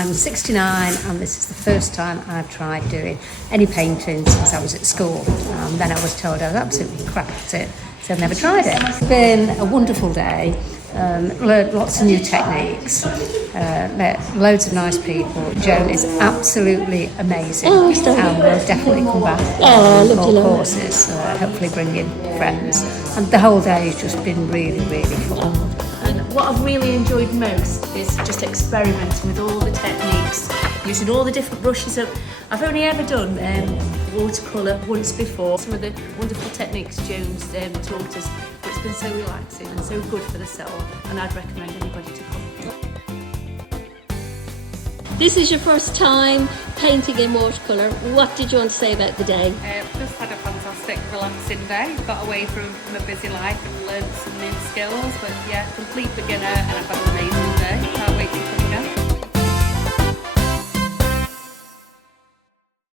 I'm 69 and this is the first time I've tried doing any painting since I was at school. Then I was told I was absolutely crap at it, so I've never tried it. It's been a wonderful day, learned lots of new techniques, met loads of nice people. Joan is absolutely amazing and we'll definitely come back and more courses, hopefully bring in friends. And the whole day has just been really, really fun. What I've really enjoyed most is just experimenting with all the techniques, using all the different brushes. I've only ever done watercolour once before. Some of the wonderful techniques Joan's taught us, it's been so relaxing and so good for the soul, and I'd recommend anybody to come. This is your first time painting in watercolour. What did you want to say about the day? Just had a fantastic, relaxing day. Got away from a busy life and learned some new skills. But yeah, complete beginner, and I've had an amazing